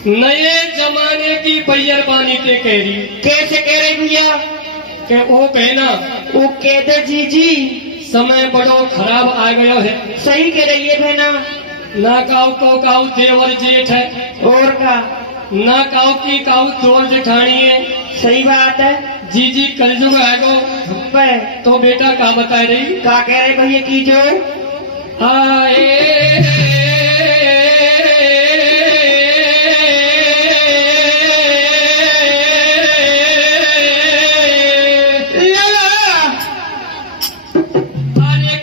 नए जमाने की बैयर बानी ते कह रही। कैसे कह रही भैया? के ओ कहना वो कह दे जी समय बड़ो खराब आ गयो है। सही कह रही है बहना। ना काऊ को काऊ देवर जेठ है और का ना काऊ की काऊ दोर जेठानी है। सही बात है। जी कलजुग आगो तो बेटा का बता रही। का कह रहे भैया की जो आए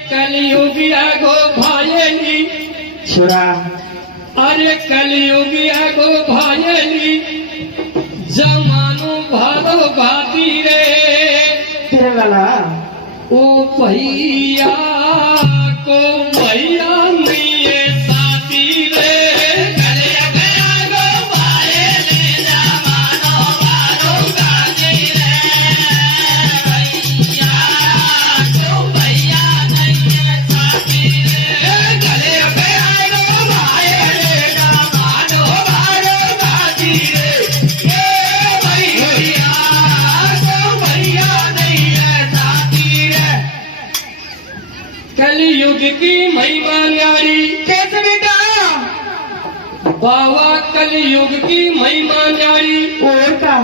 कलयुगी आगो भायली छुरा। अरे कलयुगी आगो भायली जमानो भालो भाती रे तेरे वाला ओ भैया को भैया नहीं साथी रे कलयुग की महिमा न्यारी। कैसे बेटा? बाबा कलयुग की महिमा न्यारी। और का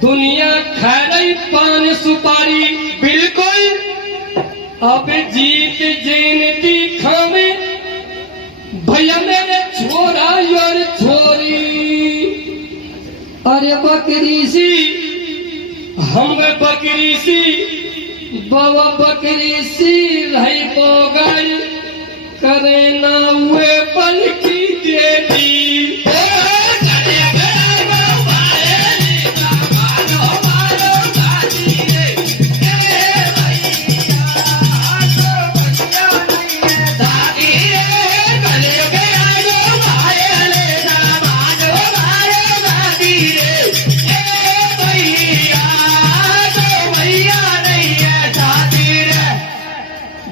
दुनिया खा रही पान सुपारी। बिल्कुल। अब जीत जीनती खावे भैया मेरे छोरा और छोरी। अरे बकरी सी हम बकरी सी बाबा बकरी सी रही बोगल करे ना हुए पल की देती।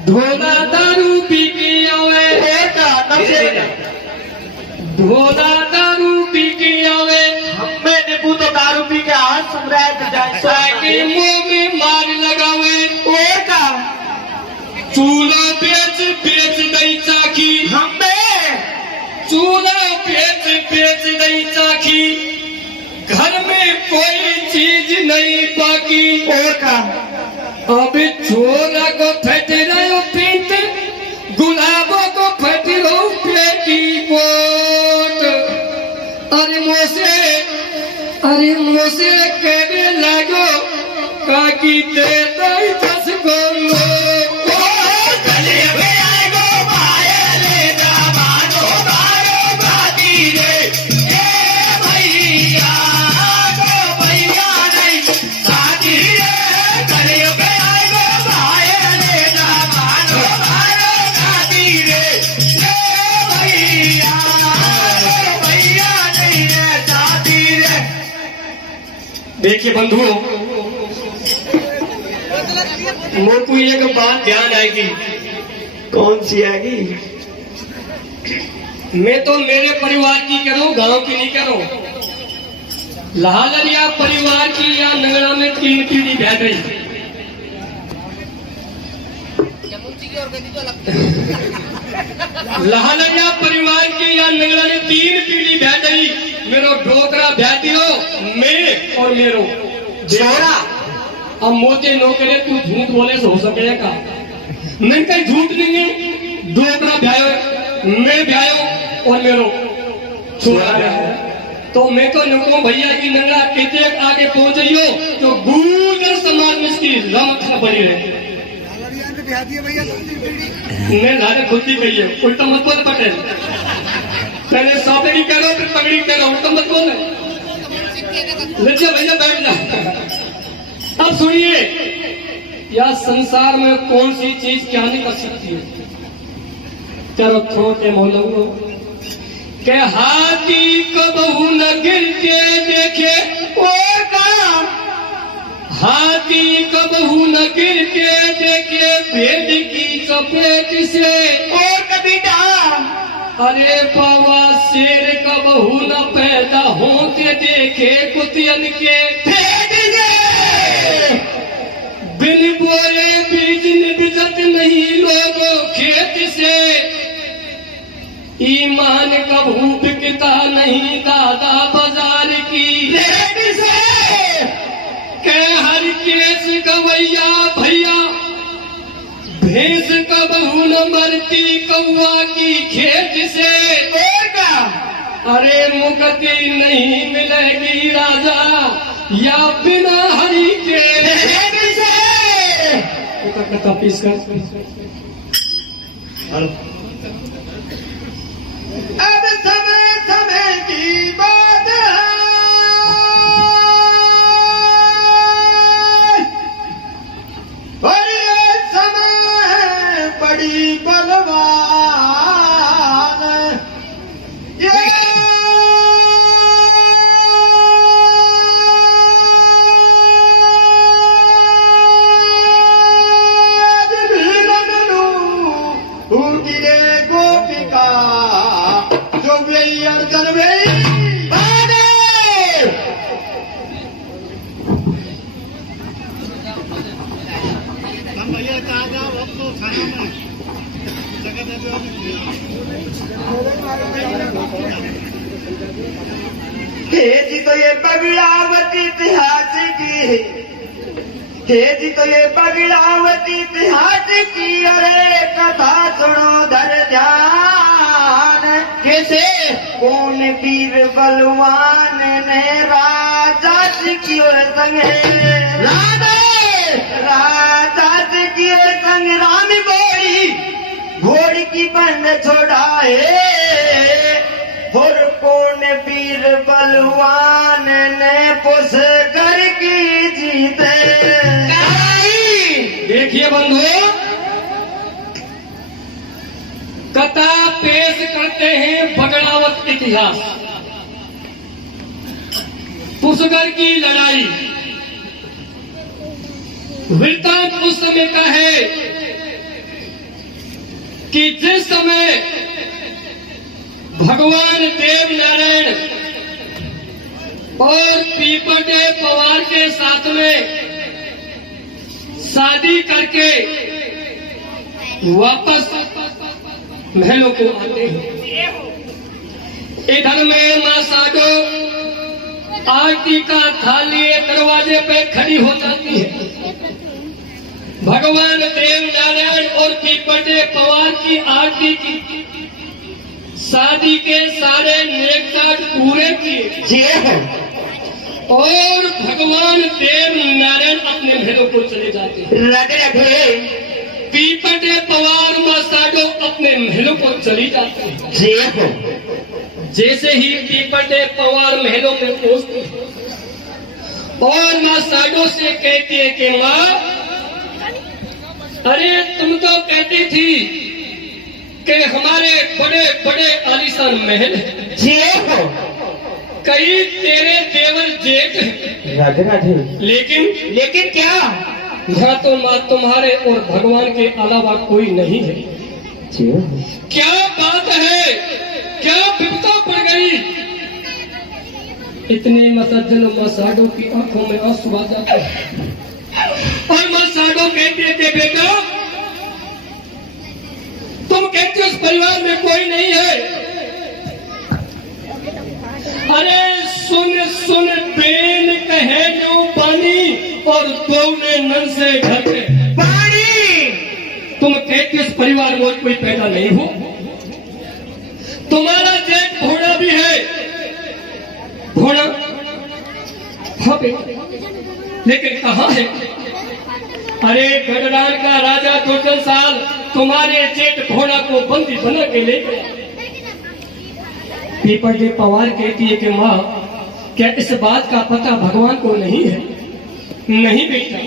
ढोला दारू पी के आवे ढोला दारू पी के आवे। हमें नींबू तो दारू पी के हाथ सम्राट के मुंह में मार लगावे। और का चूल्हा बेच बेच दई चाखी। हमें चूल्हा बेच बेच दई चाखी घर में कोई चीज नहीं बाकी। और का अब छोरा को फट रहो पीत गुलाबों को फट रहो पेटी कोट। अरे मोसे कहने लगो काकी दे दई 10 को देखिए बंधुओं, मोर को एक बात ध्यान आएगी। कौन सी आएगी? मैं तो मेरे परिवार की करूं, गांव की नहीं करूं। लहालरिया परिवार की या नगड़ा में 3 पीढ़ी बैठ रही। लहालरिया परिवार की या नगड़ा में 3 पीढ़ी बैठ रही। मेरो ढोकरा बैठी हो मैं और मेरो छोरा। अब मोते नो करे तू झूठ बोले तो हो सकेगा। मैं कहीं झूठ नहीं है। ढोकरा ब्यायो मैं ब्यायो और मेरो छोरा ब्यायो। तो मैं तो नुको भैया की नंगा कितने आगे पहुंच रही हो तो गुजर समाज में इसकी रमत न बनी रहे। मैं लारे खुद ही कही है उल्टा मत बोल पटेल। पहले सौतेड़ी करो फिर पगड़ी करो उल्टा मत बोले। लज्जा भैया बैठ जा। अब सुनिए या संसार में कौन सी चीज क्या नहीं कर सकती है। चलो छोटे मोहल्लों के हाथी को बहू न गिर के देखे और काम। हाथी को बहू न गिर के देखे भेद की चपेट से और कभी डाल। अरे बाबा शेर का बहू न पे देखे कुतियन के फेंक दे। बिन बोए बीज निबजत नहीं लोगों खेत से, ईमान कभू बिकता नहीं दादा बाजार की रेट से। कह हर केस गवैया भैया, भैंस कबहू न मरती कौआ की खेत से। और का अरे मुक्ति नहीं मिलेगी राजा या बिना हरि के। रेट से। कथा पीस कर अब समय समय की बात है, और ये समय है बड़ी बलवान। ये गोपिका जो गई अर्जन गई भैया कहा जाओ अब तो खाना में जगह दे दो। हे जी तो ये बगड़ावती इतिहास की, हे जी तो ये बगड़ावती इतिहास की। अरे कथा सुनो धर ध्यान। कैसे कौन वीर बलवान ने राजा जी की ओर संगे, राजा जी की ओर संग राम घोड़ी की बंद छोड़ाए। और कौन वीर बलवान ने पुस कर की जीते। देखिए बंधु, कथा पेश करते हैं बगड़ावत इतिहास। पुष्कर की लड़ाई वृत्तांत उस समय का है कि जिस समय भगवान देव नारायण और पीपटे पवार के साथ में शादी करके वापस महलों को आते हैं। इधर में मां साधो आरती का थाली दरवाजे पे खड़ी हो जाती है। भगवान देव नारायण और पीपटे पवार की आरती की, शादी के सारे नेक काज पूरे किए और भगवान देव नारायण अपने महलों को चले जाते हैं। पीपटे पवार मां साधो अपने महलों को चली जाती है। जैसे ही पीपटे पवार महलों में पहुंचते हैं और मां साधो से कहती है कि मां, अरे तुम तो कहती थी कि हमारे बड़े बड़े आलीशान महल हैं, कई तेरे देवर जेठ हैं, लेकिन क्या यहाँ तो मां तुम्हारे और भगवान के अलावा कोई नहीं है। क्या बात है, क्या विपदा पड़ गई? इतने मसज्जन मां साधो की आंखों में आंसू आ जाते हैं और मां साधो कहते थे, बेटा तुम कहते हो उस परिवार में कोई नहीं है। अरे सुन सुन बेन कहे जो पानी और दौड़े नल से घर पे पानी। तुम कहते हो इस परिवार में कोई पैदा नहीं हो। तुम्हारा जेठ घोड़ा भी है, घोड़ा हाँ बेटा, लेकिन कहाँ है? अरे गढ़रान का राजा 2 साल तुम्हारे जेठ घोड़ा को बंदी बना के ले गया। पीपटे पवार कहती है कि माँ, क्या इस बात का पता भगवान को नहीं है? नहीं बेटा।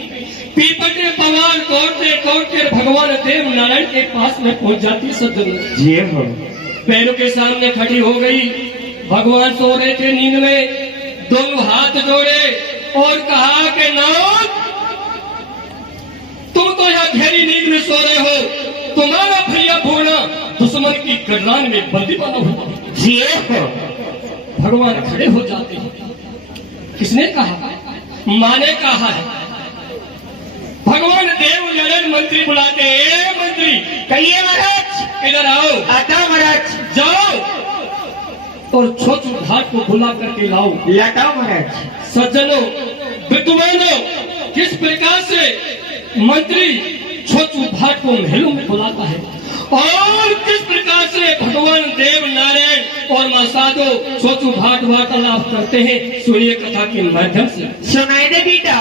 पीपटे पवार दौड़ते दौड़ते भगवान देव नारायण के पास में पहुंच जाती सज्जन। पैरों के सामने खड़ी हो गई। भगवान सो रहे थे नींद में, दोनों हाथ जोड़े और कहा कि नाथ, तुम तो यहाँ गहरी नींद में सो रहे हो, तुम्हारा भैया भोना दुश्मन की गर्दान में बंदी बना हुआ। भगवान खड़े हो जाते हैं किसने कहा? माँ ने कहा है। भगवान देव नरेंद्र मंत्री बुलाते हैं, ए मंत्री कहिए महाराज। इधर आओ। आता महाराज। जाओ और छोटू घाट को बुला करके लाओ। लाओ महाराज। सज्जनों, विद्वानों, किस प्रकार से मंत्री छोटू घाट को महलों में बुलाता है और किस प्रकार से भगवान देव नारायण और मां साधो छोटू घाट वार्तालाप करते हैं, सुनिए कथा के माध्यम से। सुनाई दे बेटा।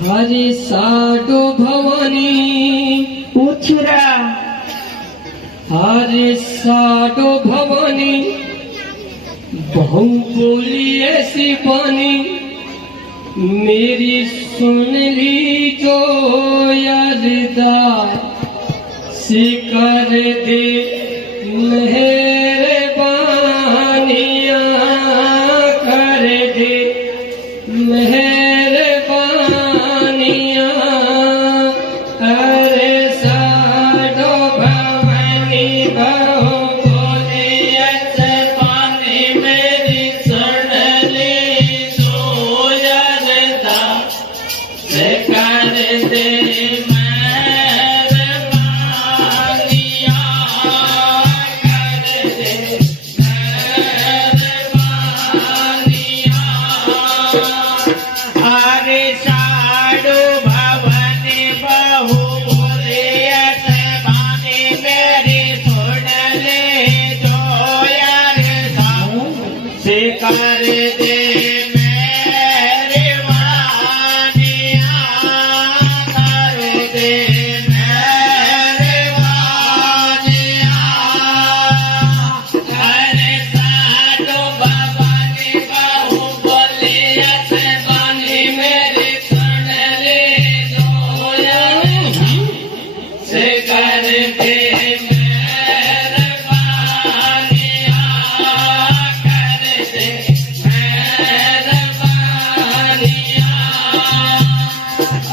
हरि साधो भवानी पूछरा। हरि साधो भवानी बहु बोली ऐसी बानी, मेरी सुन ली जो यारदा सिकर दे मेरे बानिया कर दे मेरे बानिया। अरे साधो भवानी बहु बोली ऐसे बानी, मेरी सुन ली जो यारदा सिकर दे कर दे मेरे वानिया, कर दे मेरे वानिया। अरे साधो भवानी बहु बोली ऐसे बानी, मेरी सुन ले जो यारदा से कर दे से कर दे मेरे वानिया, कर दे मेरे वानिया। अरे साधो भवानी बहु बोली ऐसे बानी, मेरी सुन ले जो यारदा से कर दे मेरे वानिया, कर दे मेरे वानिया।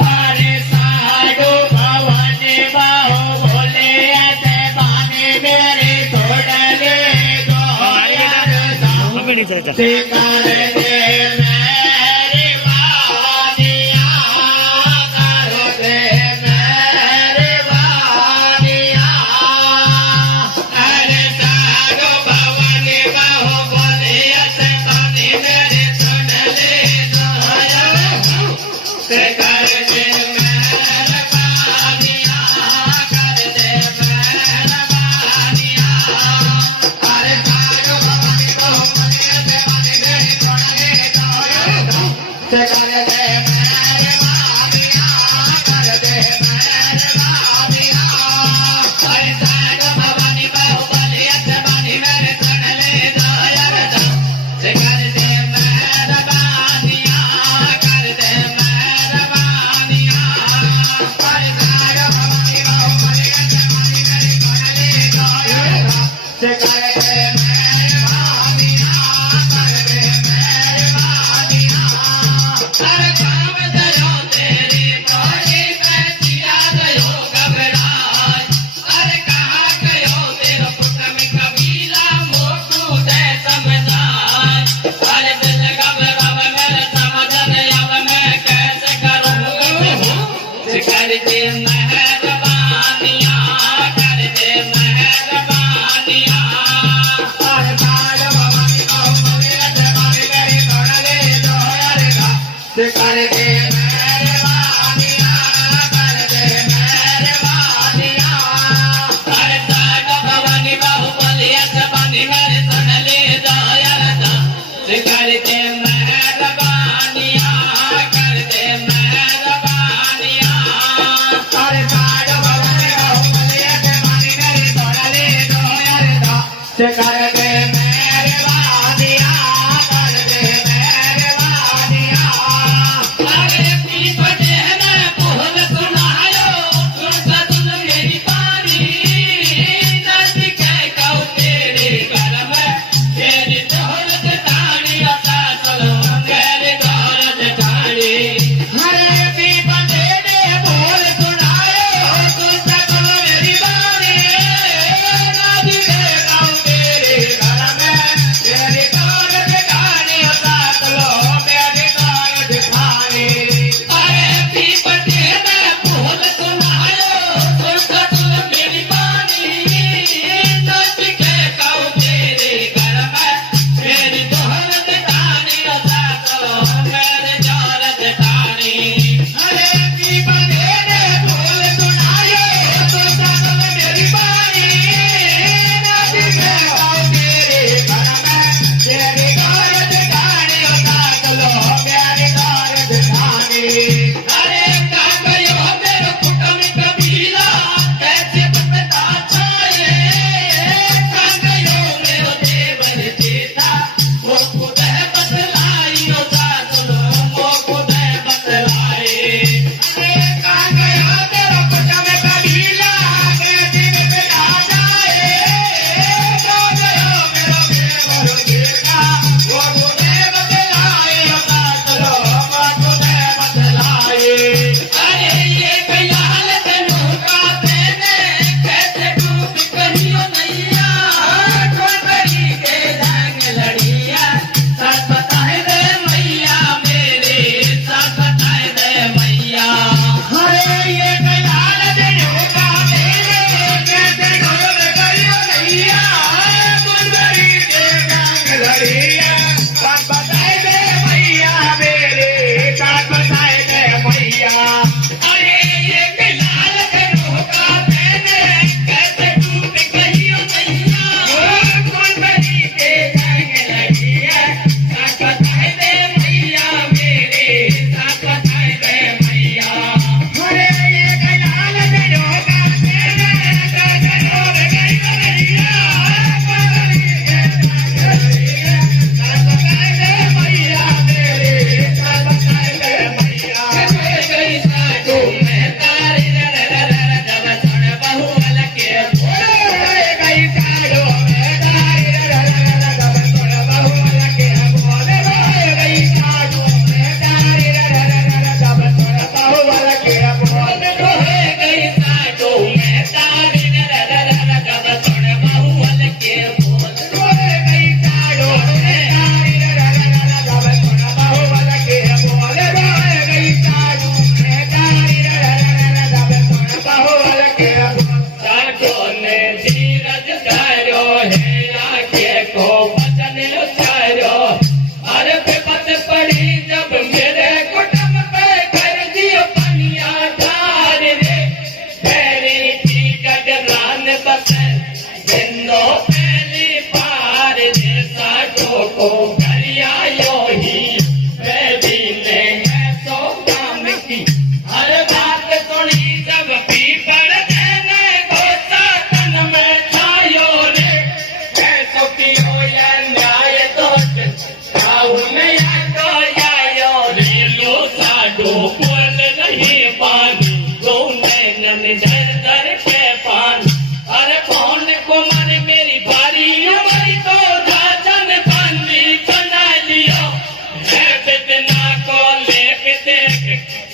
अरे साधो भवानी बहु से कर दे मेरे वानिया, कर दे मेरे वानिया। अरे साधो भवानी बहु बोली ऐसे बानी, मेरे सुन ले जो यारदा से कर दे मेरे वानिया, कर दे मेरे वानिया। अरे साधो भवानी बहु बोली ऐसे बानी, मेरे सुन ले जो यारदा से कर दे मेरे वानिया, कर दे मेरे वानिया। अरे काम दयो तेरी बड़ी कैसिया दयो घबराए, अरे कहाँ गयो तेरा पुट में कबीला मोटू दे समझाए। अरे दिल घबराव मेरे समझ नहीं आवे, मैं कैसे करूँ से कर दे मेहरबानिया, कर दे मेहरबानिया। अरे साधो भवानी बहु बोली ऐसे बानी, मेरी सुन ले जो यारदा से कर दे मेरे वानिया, कर दे मेरे वानिया। अरे साधो भवानी बहु बोली ऐसे बानी, मेरी सुन ले जो यारदा से कर दे मेरे वानिया, कर दे मेरे वानिया। अरे साधो भवानी बहु बोली ऐसे बानी, मेरी सुन ले जो यारदा से कर दे मेरे वानिया, कर दे मेरे वानिया। अरे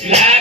लाख